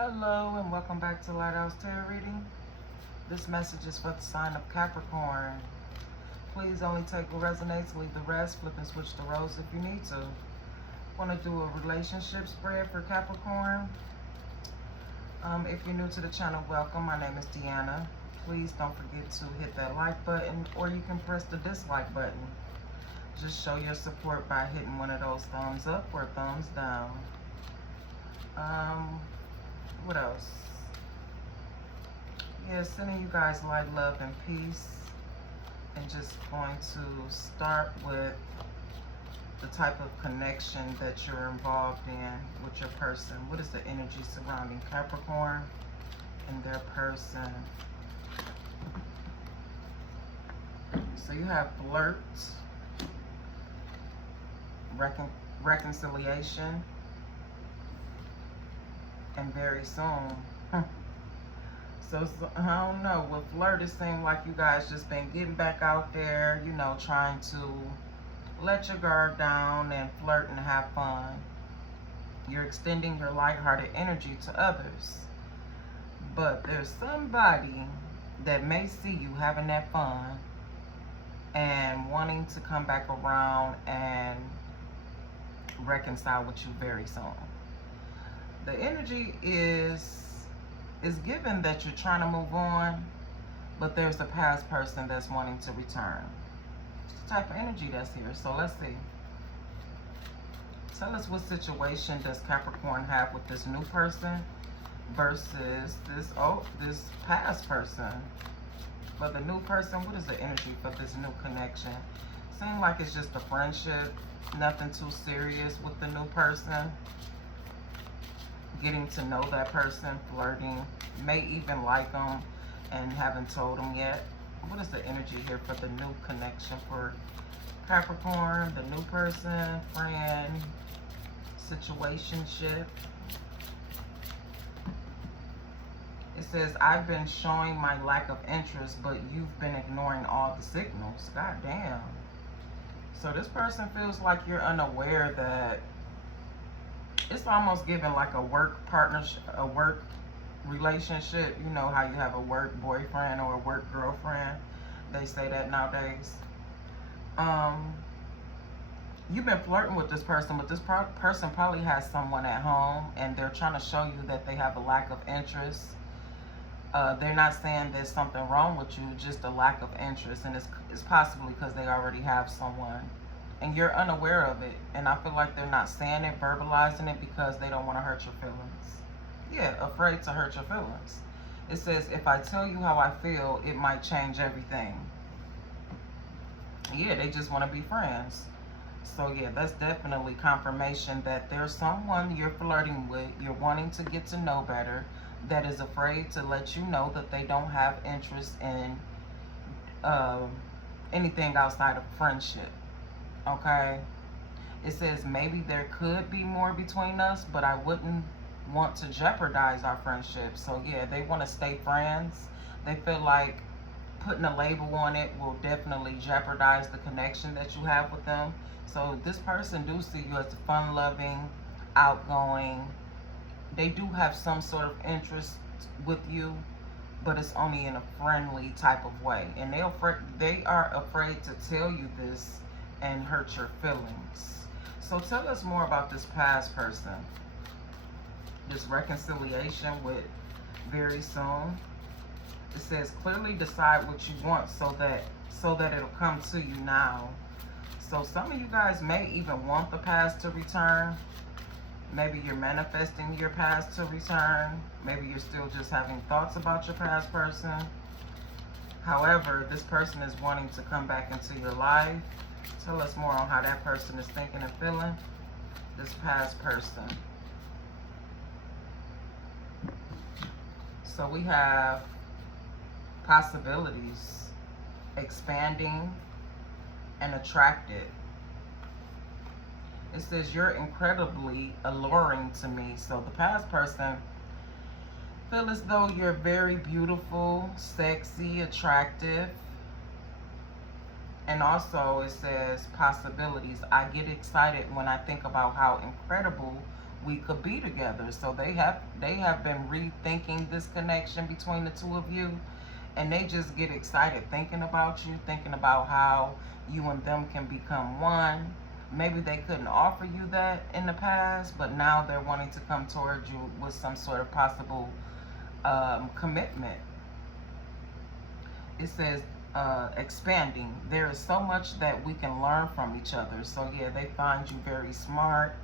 Hello and welcome back to Lighthouse Tarot Reading. This message is for the sign of Capricorn. Please only take what resonates, leave the rest, flip and switch the roles if you need to. Want to do a relationship spread for Capricorn? If you're new to the channel, welcome. My name is Deanna. Please don't forget to hit that like button, or you can press the dislike button. Just show your support by hitting one of those thumbs up or thumbs down. What else? Yeah, sending you guys light, love, and peace. And just going to start with the type of connection that you're involved in with your person. What is the energy surrounding Capricorn and their person? So you have flirt, reconciliation, and very soon. So I don't know, with flirt it seems like you guys just been getting back out there, you know, trying to let your guard down and flirt and have fun. You're extending your lighthearted energy to others, but there's somebody that may see you having that fun and wanting to come back around and reconcile with you very soon. The energy is given that you're trying to move on, but there's a past person that's wanting to return. It's the type of energy that's here. So let's see. Tell us, what situation does Capricorn have with this new person versus this past person? For the new person, what is the energy for this new connection? Seems like it's just a friendship, nothing too serious with the new person. Getting to know that person, flirting, may even like them and haven't told them yet. What is the energy here for the new connection for Capricorn, the new person, friend, situationship? It says, I've been showing my lack of interest, but you've been ignoring all the signals. God damn. So this person feels like you're unaware that it's almost given like a work partnership, a work relationship. You know how you have a work boyfriend or a work girlfriend. They say that nowadays. You've been flirting with this person, but this person probably has someone at home and they're trying to show you that they have a lack of interest. They're not saying there's something wrong with you, just a lack of interest, and it's possibly because they already have someone and you're unaware of it. And I feel like they're not saying it, verbalizing it, because they don't want to hurt your feelings. Yeah, afraid to hurt your feelings. It says, if I tell you how I feel, it might change everything. Yeah, they just want to be friends. So yeah, that's definitely confirmation that there's someone you're flirting with, you're wanting to get to know better, that is afraid to let you know that they don't have interest in anything outside of friendship. Okay? It says, maybe there could be more between us, but I wouldn't want to jeopardize our friendship. So yeah, they want to stay friends. They feel like putting a label on it will definitely jeopardize the connection that you have with them. So this person do see you as fun-loving, outgoing. They do have some sort of interest with you, but it's only in a friendly type of way. And they are afraid to tell you this and hurt your feelings. So tell us more about this past person. This reconciliation with very soon. It says, clearly decide what you want so that it'll come to you now. So some of you guys may even want the past to return. Maybe you're manifesting your past to return. Maybe you're still just having thoughts about your past person. However, this person is wanting to come back into your life. Tell us more on how that person is thinking and feeling. This past person. So we have possibilities, expanding, and attracted. It says, you're incredibly alluring to me. So the past person feel as though you're very beautiful, sexy, attractive. And also it says possibilities. I get excited when I think about how incredible we could be together. So they have been rethinking this connection between the two of you, and they just get excited thinking about you, thinking about how you and them can become one. Maybe they couldn't offer you that in the past, but now they're wanting to come towards you with some sort of possible commitment. It says expanding. There is so much that we can learn from each other. So yeah, they find you very smart.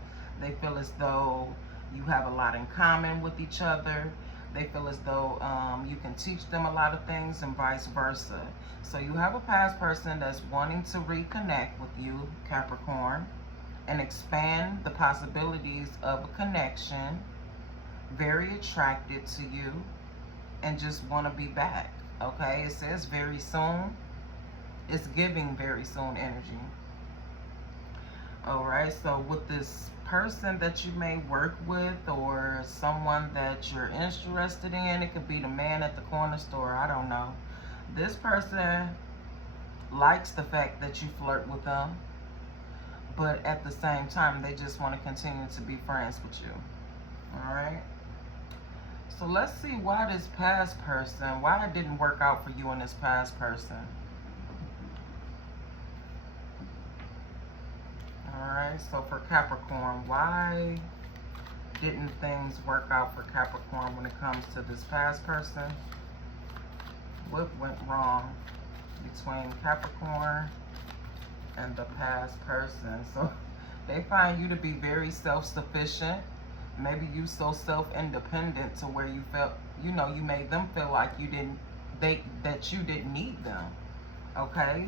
They feel as though you have a lot in common with each other. They feel as though you can teach them a lot of things, and vice versa. So you have a past person that's wanting to reconnect with you, Capricorn, and expand the possibilities of a connection, very attracted to you, and just want to be back. Okay, it says very soon. It's giving very soon energy. All right, so with this person that you may work with, or someone that you're interested in, it could be the man at the corner store, I don't know. This person likes the fact that you flirt with them, but at the same time, they just want to continue to be friends with you. All right. So let's see why this past person, why it didn't work out for you and this past person. Alright, so for Capricorn, why didn't things work out for Capricorn when it comes to this past person? What went wrong between Capricorn and the past person? So they find you to be very self-sufficient. Maybe you so self-independent to where you felt, you know, you made them feel like you didn't, that you didn't need them. Okay?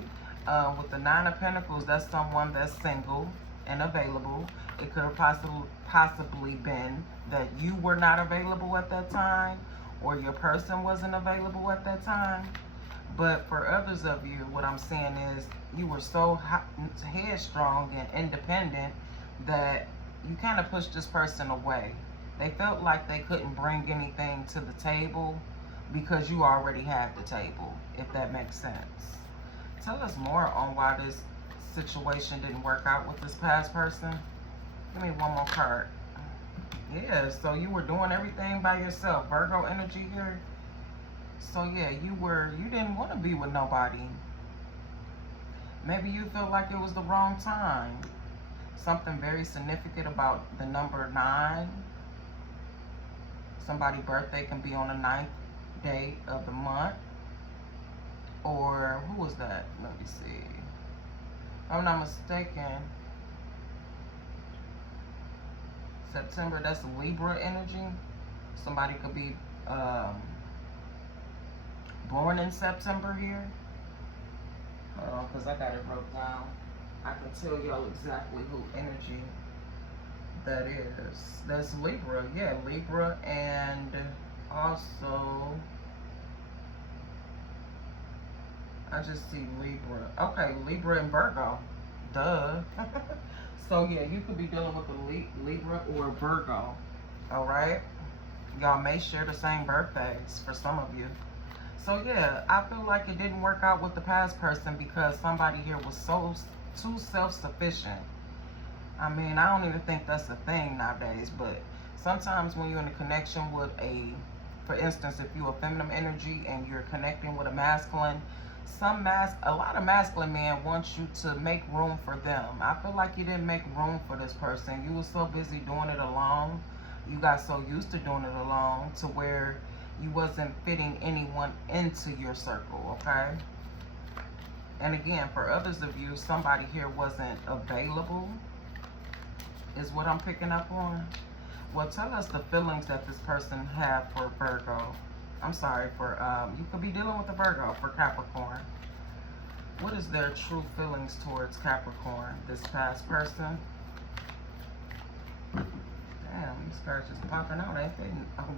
With the Nine of Pentacles, that's someone that's single and available. It could have possibly been that you were not available at that time, or your person wasn't available at that time. But for others of you, what I'm saying is you were so headstrong and independent that you kind of pushed this person away. They felt like they couldn't bring anything to the table because you already had the table, if that makes sense. Tell us more on why this situation didn't work out with this past person. Give me one more card. Yeah, so you were doing everything by yourself. Virgo energy here. So yeah, you didn't want to be with nobody. Maybe you felt like it was the wrong time. Something very significant about the number 9. Somebody's birthday can be on the 9th day of the month. Or who was that? Let me see. If I'm not mistaken, September, that's Libra energy. Somebody could be born in September here. Hold on, because I got it wrote down. I can tell y'all exactly who energy that is. That's Libra. Yeah, Libra, and also I just see Libra. Okay, Libra and Virgo. Duh. So yeah, you could be dealing with a Libra or Virgo. Alright? Y'all may share the same birthdays for some of you. So yeah, I feel like it didn't work out with the past person because somebody here was too self-sufficient. I mean, I don't even think that's a thing nowadays, but sometimes when you're in a connection with for instance, if you're a feminine energy and you're connecting with a masculine, a lot of masculine men want you to make room for them. I feel like you didn't make room for this person. You were so busy doing it alone. You got so used to doing it alone to where you wasn't fitting anyone into your circle, okay? And again, for others of you, somebody here wasn't available, is what I'm picking up on. Well, tell us the feelings that this person had for Virgo. I'm sorry, you could be dealing with a Virgo for Capricorn. What is their true feelings towards Capricorn, this past person? Damn, these cards just popping out, ain't they?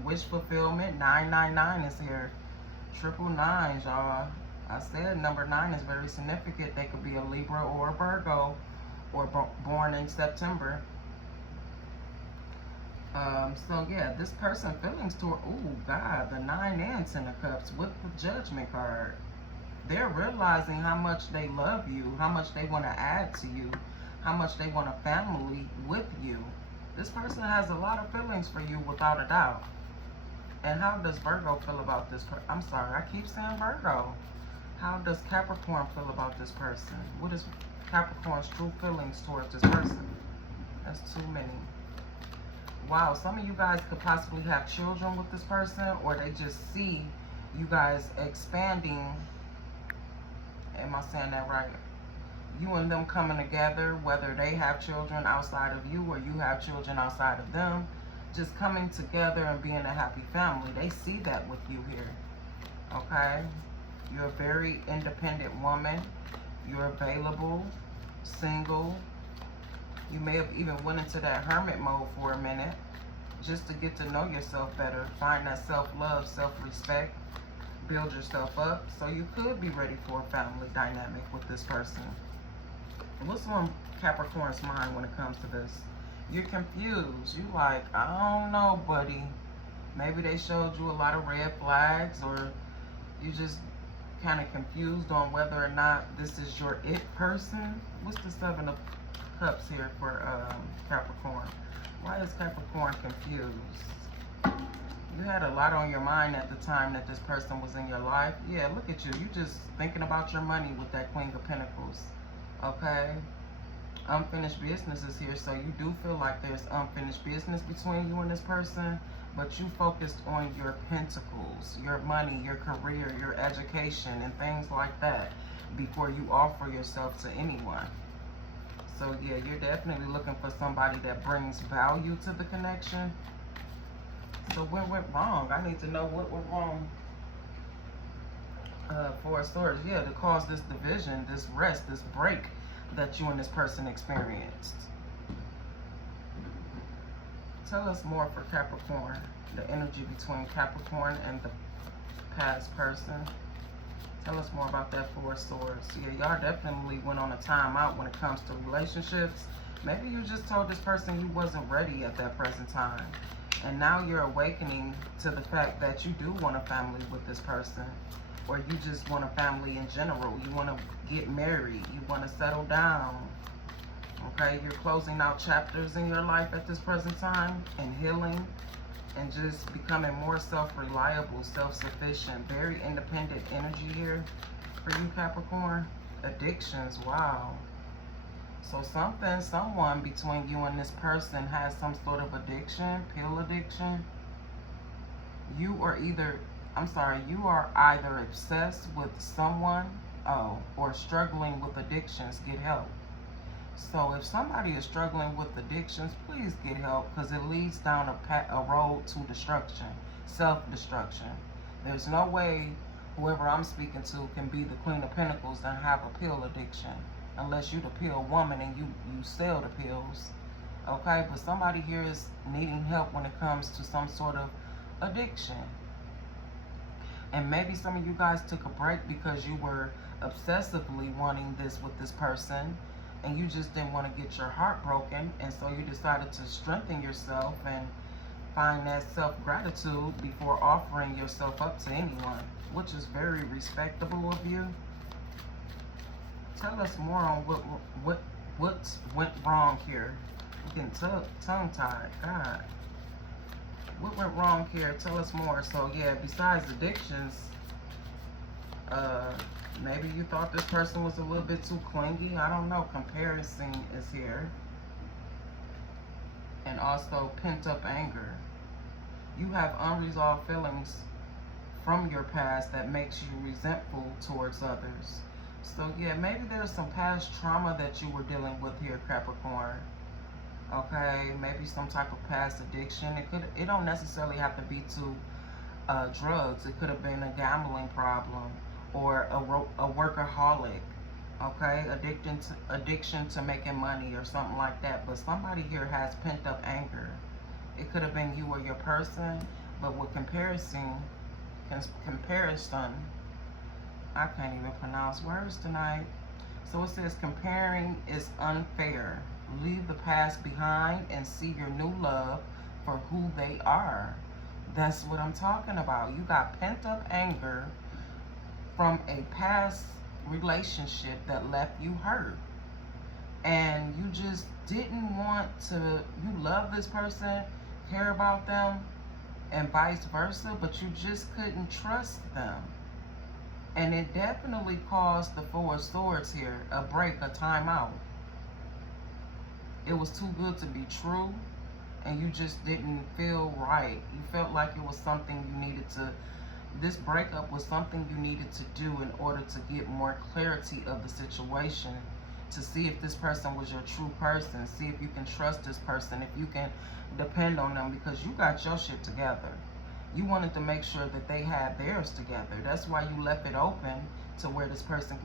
Wish fulfillment, 999 is here. Triple nines, y'all. I said number 9 is very significant. They could be a Libra or a Virgo, or born in September. So yeah, this person feelings toward, oh God, the 9 and 10 of Cups with the Judgment card. They're realizing how much they love you, how much they want to add to you, how much they want a family with you. This person has a lot of feelings for you without a doubt. And how does Virgo feel about this person? I'm sorry, I keep saying Virgo. How does Capricorn feel about this person? What is Capricorn's true feelings towards this person? That's too many. Wow, some of you guys could possibly have children with this person, or they just see you guys expanding. Am I saying that right? You and them coming together, whether they have children outside of you or you have children outside of them, just coming together and being a happy family. They see that with you here, okay? You're a very independent woman. You're available, single. You may have even went into that hermit mode for a minute just to get to know yourself better, find that self-love, self-respect, build yourself up, so you could be ready for a family dynamic with this person. What's on Capricorn's mind when it comes to this? You're confused. You like, I don't know, buddy. Maybe they showed you a lot of red flags, or you just kind of confused on whether or not this is your it person. What's the Seven of Cups here for Capricorn? Why is Capricorn confused? You had a lot on your mind at the time that this person was in your life. Yeah, look at you. You just thinking about your money with that Queen of Pentacles. Okay? Unfinished business is here, so you do feel like there's unfinished business between you and this person, but you focused on your pentacles, your money, your career, your education, and things like that before you offer yourself to anyone. So yeah, you're definitely looking for somebody that brings value to the connection. So what went wrong? I need to know what went wrong. For a Swords, yeah, to cause this division, this rest, this break that you and this person experienced. Tell us more for Capricorn, the energy between Capricorn and the past person. Tell us more about that Four of Swords. Yeah, y'all definitely went on a timeout when it comes to relationships. Maybe you just told this person you wasn't ready at that present time. And now you're awakening to the fact that you do want a family with this person. Or you just want a family in general. You want to get married. You want to settle down. Okay, you're closing out chapters in your life at this present time and healing and just becoming more self-reliable, self-sufficient, very independent energy here for you, Capricorn. Addictions, wow. So someone between you and this person has some sort of addiction, pill addiction. You are either obsessed with someone, or struggling with addictions. Get help. So if somebody is struggling with addictions, please get help, because it leads down a road to destruction, self-destruction. There's no way whoever I'm speaking to can be the Queen of Pentacles and have a pill addiction, unless you're the pill woman and you sell the pills. Okay, but somebody here is needing help when it comes to some sort of addiction. And maybe some of you guys took a break because you were obsessively wanting this with this person, and you just didn't want to get your heart broken, and so you decided to strengthen yourself and find that self-gratitude before offering yourself up to anyone, which is very respectable of you. Tell us more on what went wrong here. I'm getting tongue-tied. God. What went wrong here? Tell us more. So yeah, besides addictions, maybe you thought this person was a little bit too clingy. I don't know. Comparison is here. And also pent-up anger. You have unresolved feelings from your past that makes you resentful towards others. So yeah, maybe there's some past trauma that you were dealing with here, Capricorn. Okay, maybe some type of past addiction. It don't necessarily have to be to drugs. It could have been a gambling problem or a workaholic. Okay, addiction to making money or something like that. But somebody here has pent up anger. It could have been you or your person, but with comparison, I can't even pronounce words tonight. So it says comparing is unfair. Leave the past behind and see your new love for who they are. That's what I'm talking about. You got pent up anger from a past relationship that left you hurt. and you just didn't want to, you love this person, care about them, and vice versa, but you just couldn't trust them. And it definitely caused the Four of Swords here, a break, a timeout. It was too good to be true, and you just didn't feel right. You felt like it was something you needed to, this breakup was something you needed to do in order to get more clarity of the situation, to see if this person was your true person, see if you can trust this person, if you can depend on them, because you got your shit together. You wanted to make sure that they had theirs together. That's why you left it open to where this person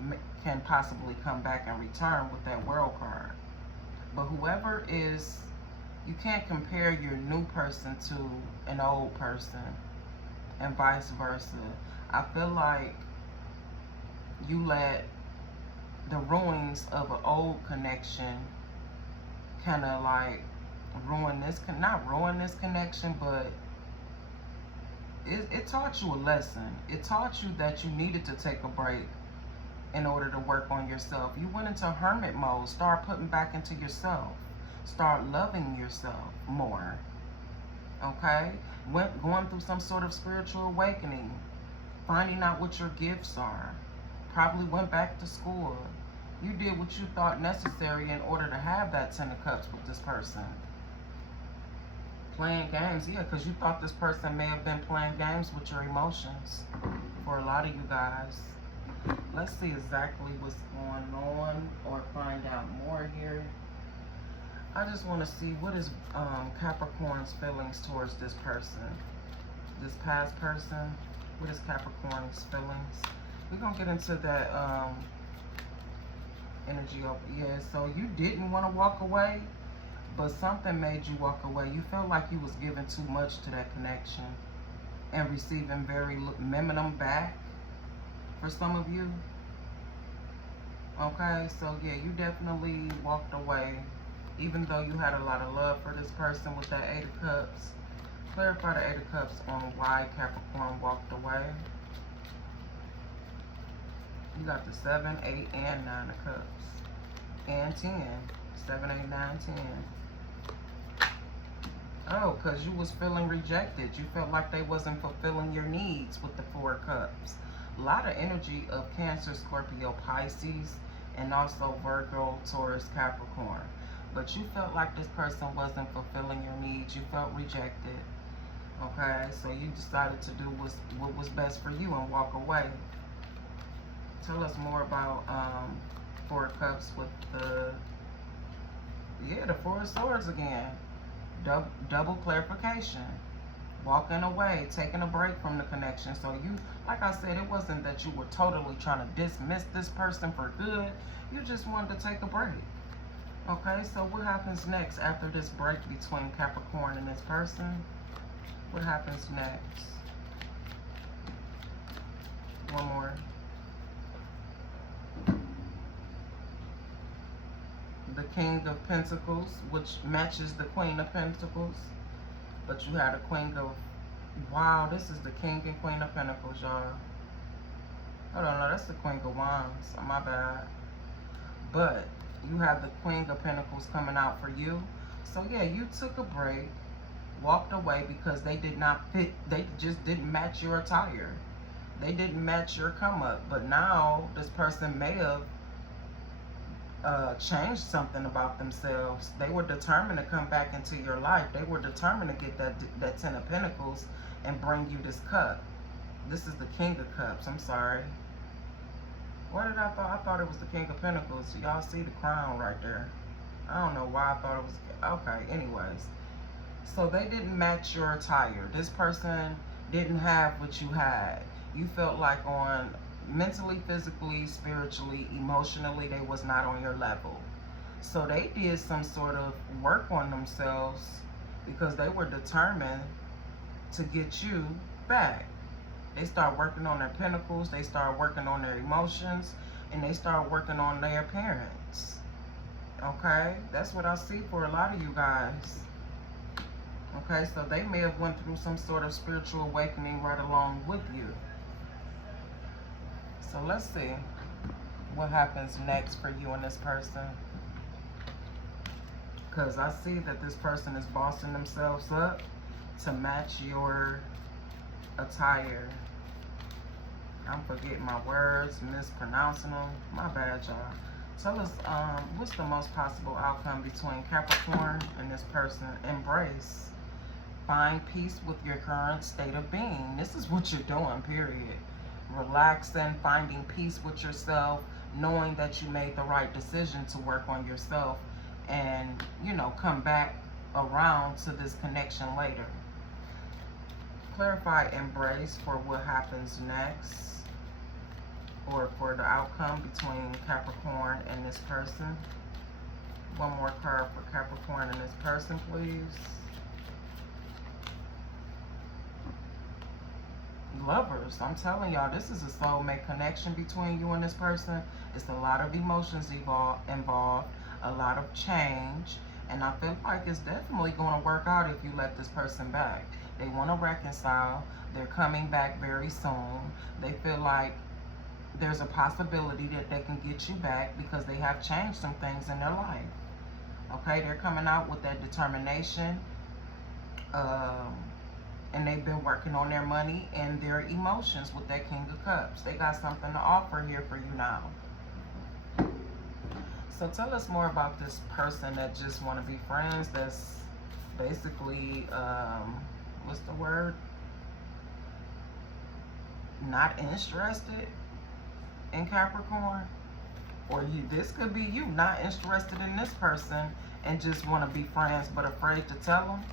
can possibly come back and return with that World card. But whoever is, you can't compare your new person to an old person and vice versa. I feel like you let the ruins of an old connection kind of like ruin this, not ruin this connection, but it taught you a lesson. It taught you that you needed to take a break in order to work on yourself. You went into hermit mode. Start putting back into yourself. Start loving yourself more. Okay? Going through some sort of spiritual awakening. Finding out what your gifts are. Probably went back to school. You did what you thought necessary in order to have that 10 of Cups with this person. Playing games, yeah, because you thought this person may have been playing games with your emotions for a lot of you guys. Let's see exactly what's going on or find out more here. I just want to see what is Capricorn's feelings towards this person, this past person. What is Capricorn's feelings? We're going to get into that energy of, yeah, so you didn't want to walk away, but something made you walk away. You felt like you was giving too much to that connection and receiving very minimum back for some of you. Okay, so yeah, you definitely walked away, even though you had a lot of love for this person with that 8 of Cups. Clarify the 8 of Cups on why Capricorn walked away. You got the 7, 8, and 9 of Cups. And 10. 7, 8, 9, 10. Oh, because you was feeling rejected. You felt like they wasn't fulfilling your needs with the 4 of Cups. A lot of energy of Cancer, Scorpio, Pisces, and also Virgo, Taurus, Capricorn. But you felt like this person wasn't fulfilling your needs. You felt rejected. Okay, so you decided to do what was best for you and walk away. Tell us more about 4 of Cups with the, yeah, the 4 of Swords again. Double clarification. Walking away, taking a break from the connection. So you, like I said, it wasn't that you were totally trying to dismiss this person for good. You just wanted to take a break. Okay, so what happens next after this break between Capricorn and this person? What happens next? One more. The King of Pentacles, which matches the Queen of Pentacles. But you had a Queen of... Wow, this is the King and Queen of Pentacles, y'all. Hold on, no, that's the Queen of Wands. Oh, my bad. But you have the Queen of Pentacles coming out for you. So, yeah, you took a break, walked away because they did not fit. They just didn't match your attire. They didn't match your come up. But now this person may have changed something about themselves. They were determined to come back into your life. They were determined to get that 10 of Pentacles and bring you this cup. This is the King of Cups. I'm sorry. What did I thought? I thought it was the King of Pentacles. Y'all see the crown right there. I don't know why I thought it was. Okay, anyways. So they didn't match your attire. This person didn't have what you had. You felt like on mentally, physically, spiritually, emotionally, they was not on your level. So they did some sort of work on themselves because they were determined to get you back. They start working on their pentacles, they start working on their emotions, and they start working on their appearance. Okay? That's what I see for a lot of you guys. Okay, so they may have went through some sort of spiritual awakening right along with you. So let's see what happens next for you and this person. Because I see that this person is bossing themselves up to match your attire. I'm forgetting my words, mispronouncing them. My bad, y'all. Tell us, what's the most possible outcome between Capricorn and this person? Embrace. Find peace with your current state of being. This is what you're doing, period. Relaxing, finding peace with yourself, knowing that you made the right decision to work on yourself and, you know, come back around to this connection later. Clarify embrace for what happens next, or for the outcome between Capricorn and this person. One more card for Capricorn and this person, please. Lovers, I'm telling y'all, this is a soulmate connection between you and this person. It's a lot of emotions involved, a lot of change, and I feel like it's definitely going to work out if you let this person back. They want to reconcile. They're coming back very soon. They feel like there's a possibility that they can get you back because they have changed some things in their life. Okay, they're coming out with that determination, and they've been working on their money and their emotions with that King of Cups. They got something to offer here for you now. So tell us more about this person that just want to be friends, that's basically, what's the word? Not interested in Capricorn. Or this could be you, not interested in this person and just want to be friends but afraid to tell them.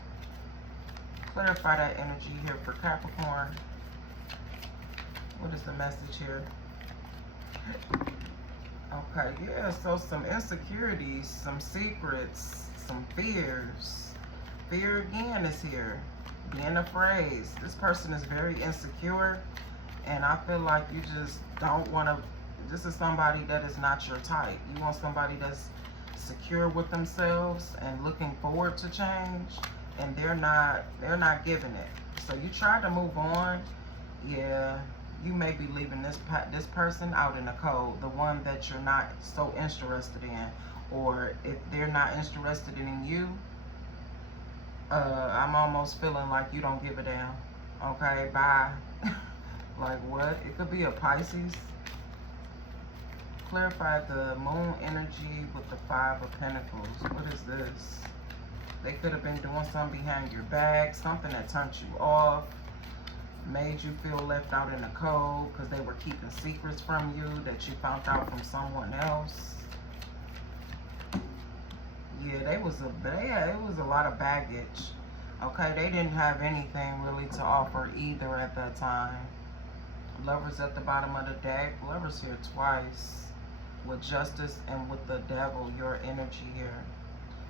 Clarify that energy here for Capricorn. What is the message here? Okay, yeah, so some insecurities, some secrets, some fears. Fear again is here. Being afraid. This person is very insecure, and I feel like you just don't want to. This is somebody that is not your type. You want somebody that's secure with themselves and looking forward to change, and they're not giving it. So you try to move on. Yeah, you may be leaving this person out in the cold, the one that you're not so interested in, or if they're not interested in you, I'm almost feeling like you don't give a damn. Okay, bye. Like what? It could be a Pisces. Clarify the moon energy with the Five of Pentacles. What is this? They could have been doing something behind your back, something that turned you off, made you feel left out in the cold because they were keeping secrets from you that you found out from someone else. Yeah, it was a lot of baggage. Okay, they didn't have anything really to offer either at that time. Lovers at the bottom of the deck. Lovers here twice. With Justice and with the Devil, your energy here.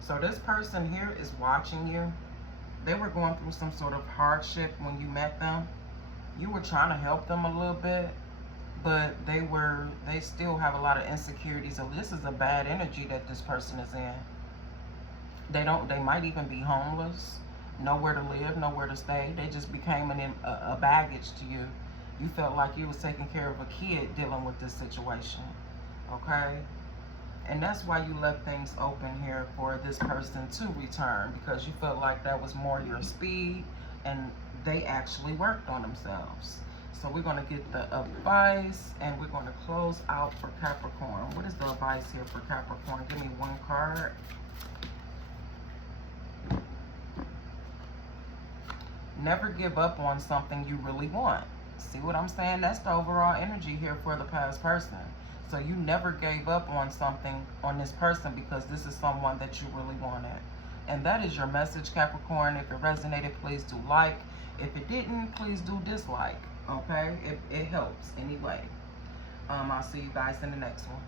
So this person here is watching you. They were going through some sort of hardship when you met them. You were trying to help them a little bit, but they still have a lot of insecurities. So this is a bad energy that this person is in. They might even be homeless, nowhere to live, nowhere to stay. They just became a baggage to you. You felt like you was taking care of a kid dealing with this situation. Okay? And that's why you left things open here for this person to return, because you felt like that was more your speed and they actually worked on themselves. So we're going to get the advice and we're going to close out for Capricorn. What is the advice here for Capricorn? Give me one card. Never give up on something you really want. See what I'm saying? That's the overall energy here for the past person. So you never gave up on something on this person because this is someone that you really wanted. And that is your message, Capricorn. If it resonated, please do like. If it didn't, please do dislike. Okay? It helps anyway. I'll see you guys in the next one.